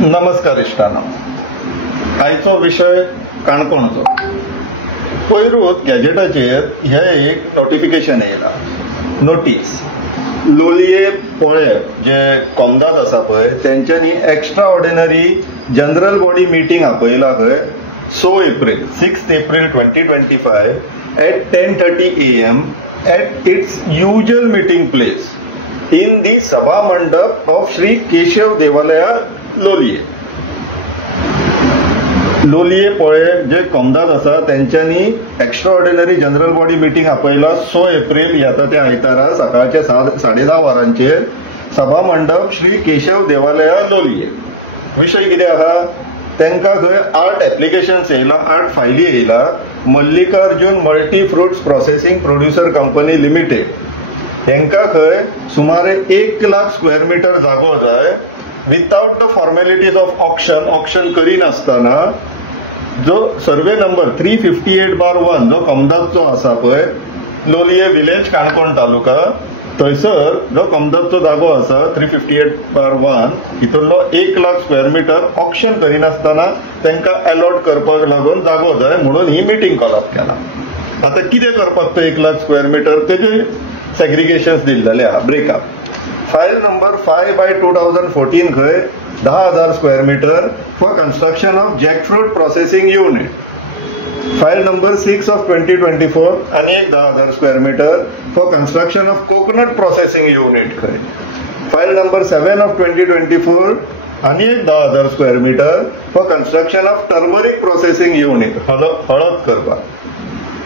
नमस्कार इश्टानो, आयचो विषय काणकोणचो. पयरूच गॅजेटाचेर हे एक नोटिफिकेशन येयला, नोटीस. लोलये पोळे जे कोमदाद आसा पळय तेंच्यांनी extraordinary general body meeting आपयला खंय 6 April 2025 at 10:30 AM at its usual meeting place in the Sabha Mandap of Sri Keshav Devalaya, Loliem. Loliem Polem जे कोमदाद आसा तेंच्यांनी extraordinary general body meeting आपयला 6 एप्रिल येता त्या आयतारा सकाळचे 10:30 वरांचेर सभा मंडप श्री केशव देवालया, लोलये. विषय कितें आहा, तांकां खंय 8 एप्लिकेशन्स येयला, 8 फायली येयला. Mallikarjun multi fruits processing producer company limited हांकां खंय सुमारे 1 लाख स्क्वेअर मीटर जागो जाय. Without the formalities of auction करिनासतना जो सर्वे नंबर 358/1 जो कोमदादचो आसा पळय, लोलये विलेज, काणकोण तालुका, थंयसर जो कोमदादचो जागो आसा 358/1 हितूंतलो 1 लाख स्क्वेअर मीटर ऑक्शन करिनासतना तांकां अलॉट करपाक लागून जागो जाय म्हणून ही मीटिंग कॉलअप केला. आता कितें करपाक तो 1 लाख स्क्वेअर मीटर, तेजे सेग्रिगेशन्स दिल्लेले आहा, ब्रेकअप. फायल नंबर 5/2014 खंय 10,000 square metre for construction of jackfruit processing unit. File number 6/2024 आणि एक 10,000 square metre for construction of coconut processing unit खंय. फायल नंबर 7/2024 आणि एक 10,000 square metre for construction of turmeric processing unit, हळद करपाक.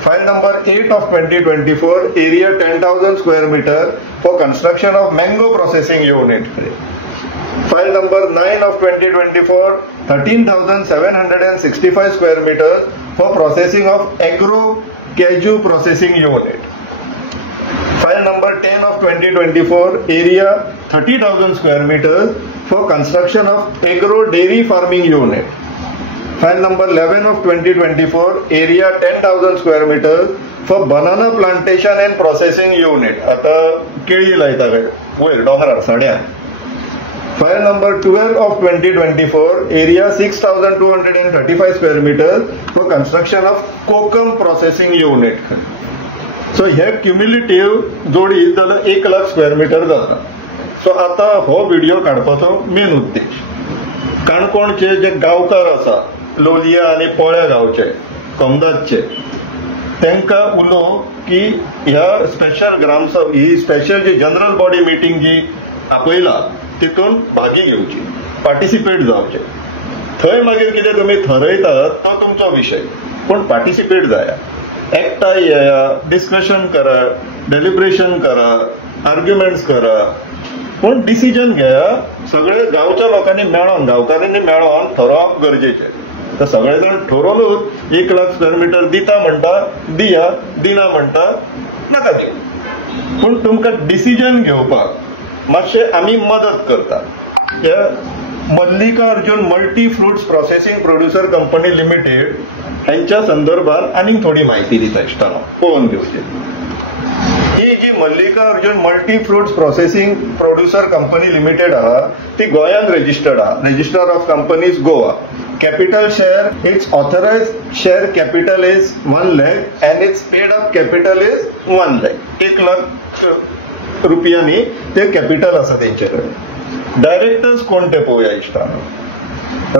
File number 8/2024 area 10,000 square metre for construction of mango processing unit. File number 9/2024 13,765 square metre for processing of agro कैजू processing unit. File number 10/2024 area 30,000 square metre for construction of agro dairy farming unit. File number 11/2024 area 10,000 square metre for banana plantation and processing unit. आता केळी लायता वयर डोंगरार साड्या. File number 12/2024 area 6,235 square metre for construction of kokum processing unit. So हे cumulative जोडी जाल्यार 1 lakh square metre जाता. सो आता हो व्हिडिओ काडपाचो मेन उद्देश, काणकोणचे जे गांवकार आसा, लोलया आणि पोळ्या गावचे कोमदादचे, तांकां उलोव की ह्या स्पेशल ग्रामसभा, ही स्पेशल जी जनरल बॉडी मीटिंग जी आपयला तितून भागी घेवची, पार्टिसिपेट जावचे. थंय मागीर कितें तुमी थरयतात तो तुमचो विषय, पूण पार्टिसिपेट जाया, एकठांय येया, डिस्कशन करा, डेलिब्रेशन करा, आर्ग्युमेंट्स करा, पूण डिसिजन घेया. सगळे गांवच्या लोकांनी मेळोन, गांवकारांनी मेळोन ठरोवप गरजेचें. तर सगळे जाण ठरवलूच 1 लाख स्क्वेअर मीटर दिता म्हणटा दिया, दिना म्हणटा नाका दिवं, पूण तुमकां डिसिजन घेवपाक मातशे आमी मदत करता. ह्या Mallikarjun multi fruits processing producer company limited हांच्या संदर्भात आनीक थोडी म्हायती दिता इश्टानो, पळोवन घेवची. ही जी Mallikarjun multi fruits processing producer company limited आहा ती गोंयांत रजिस्टर्ड आहा, register of companies Goa. Capital share, its authorized share capital is 1 lakh and its paid up capital is 1 lakh. 1 lakh रुपयांनी ते कॅपिटल आसा तेंचेकडे. डायरेक्टर्स कोण ते पळोवया इश्टानो.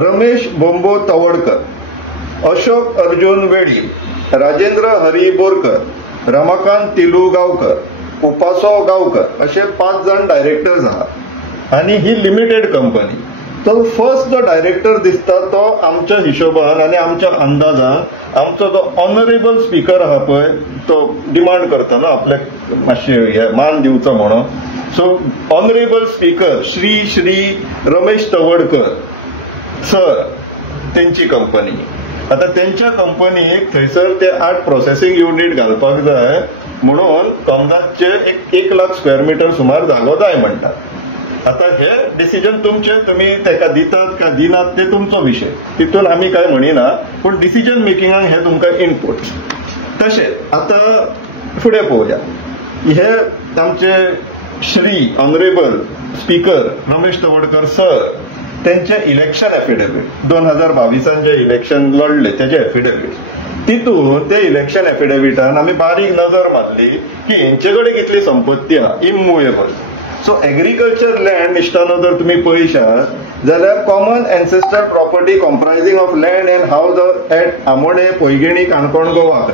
रमेश बोंबो तवडकर, अशोक अर्जुन वेडी, राजेंद्र हरी बोरकर, रमाकांत तिलू गांवकर, उपासो गांवकर असे 5 जण डायरेक्टर्स आहात आणि ही लिमिटेड कंपनी. तो फर्स्ट जो डायरेक्टर दिसता तो आमच्या हिशोबान आणि आमच्या अंदाजान आमचो जो ऑनरेबल स्पीकर आहा पळय तो डिमांड करता ना आपल्याक मातशे मान दिवचो म्हणून. So honourable speaker Shri Ramesh Tawadkar sir, तेंची कंपनी. आता त्यांच्या कंपनीक थंयसर ते 8 प्रोसेसिंग युनिट घालपाक जाय म्हणून कोमदादचे 1 लाख स्क्वेअर मीटर सुमार जागो जाय म्हणटात. आता हे डिसिजन तुमचे, तुम्ही ताका दितात का दिनात ते तुमचो विषय, तितून आम्ही काय म्हणिना, पण डिसिजन मेकिंगाक हे तुमकां इनपुट. तशेंच आता फुडें पळोवया. हे आमचे Shri honourable speaker Ramesh Tawadkar sir त्यांचे इलेक्शन एफिडेविट 2022 जे इलेक्शन लढले त्याचे एफिडेविट तितून ते इलेक्शन एफिडेविटान आम्ही बारीक नजर मारली की यांच्याकडे कितली संपत्ती हा इमूवेबल. सो एग्रीकल्चर लँड इश्टानो जर तुम्ही पळयशात जाल्यार common ancestor property comprising of land and house at Amone Paingin Canacona Goa.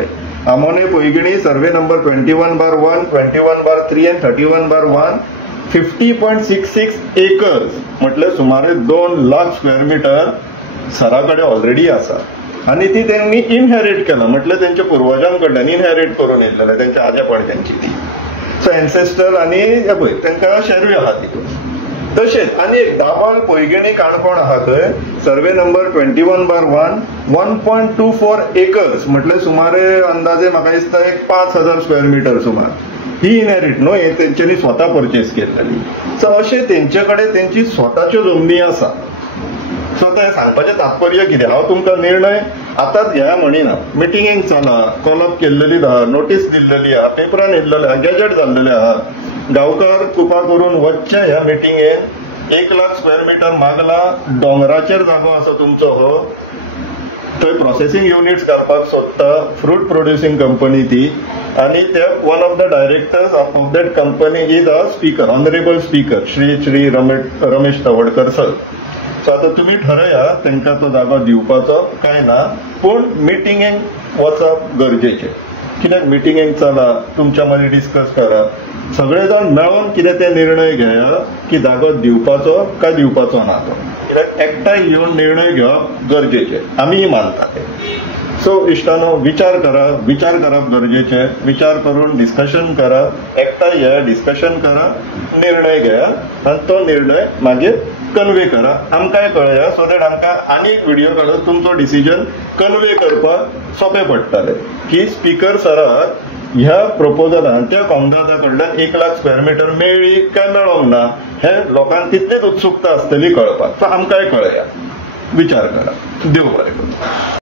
Amone Paingin survey number 21/1, 21/3 and 31/1 50.66 acres म्हटल्यार सुमारे 2 लाख स्क्वेअर मीटर सराकडे ऑलरेडी आसा आणि ती त्यांनी इनहेरिट केला म्हटल्यार त्यांच्या पूर्वजांकडल्यान इनहेरिट करून येयलेले त्यांच्या आज्या पणज्यांची ती. सो एन्सेस्टर आणि पळय तांकां शेरूय आहा तितून. तशेंच आनी एक दाबाळ पैगिणी काणकोण आहा थंय सर्वे नंबर 21/1 1.24 एकर्स म्हटल्यार सुमारे अंदाजे म्हाका दिसता एक 5000 स्क्वेअर मीटर सुमार ही इनहेरिट न्हू हे तेंच्यांनी स्वता परचेस केल्ली. सो अशें तेंचे कडेन तेंची स्वताच्यो जमनी आसा. सो ते सांगपाचें तात्पर्य कितें हांव तुमकां निर्णय आतांच घ्या म्हणिना. मिटिंगेक चला, कॉलअप केल्लेली आहा, नोटीस दिल्लेली आहा, पेपरान येयल्लेले आहा, गॅजेट जाल्लेले आहा. गांवकार कृपा करून वचचे ह्या मिटिंगेन. 1 लाख स्क्वेअर मीटर मागला, दोंगराचेर जागो आसा तुमचो हो. थंय प्रोसेसिंग युनिट्स घालपाक सोदता, फ्रूट प्रोड्युसिंग कंपनी ती. आणि ते one of the directors of that company is a speaker, honourable speaker Shri Ramesh Tawadkar sir. So आता तुम्ही ठरया तांकां तो जागो दिवपाचो काय ना. पूण मिटिंगेक वचप गरजेचें. कित्याक मिटिंगेक चला, तुमच्या मदीं डिस्कस करा, सगळे जाण मेळून कितें ते निर्णय घेया की जागो दिवपाचो काय दिवपाचो ना तो. कित्याक एकठांय येवन निर्णय घेवप गरजेचें आमीय मानता ते. सो इश्टानो विचार करप गरजेचें. विचार करून डिस्कशन करा, एकठांय या, डिस्कशन करा, निर्णय घेया आणि तो निर्णय मागीर कन्वे करा. आमकांय कळया सो दॅट आमकां आनी एक व्हिडिओ काडून तुमचो डिसिजन कन्वे करपाक सोंपें पडटलें की स्पीकर सराक ह्या प्रपोजलान त्या कामदादा कडल्यान 1 लाख स्क्वेअर मीटर मेळ्ळी काय मेळोंक ना हे लोकांक तितलीच उत्सुकता आसतली कळपाक. सो आमकांय कळया. विचार करा. देव बरें करूं.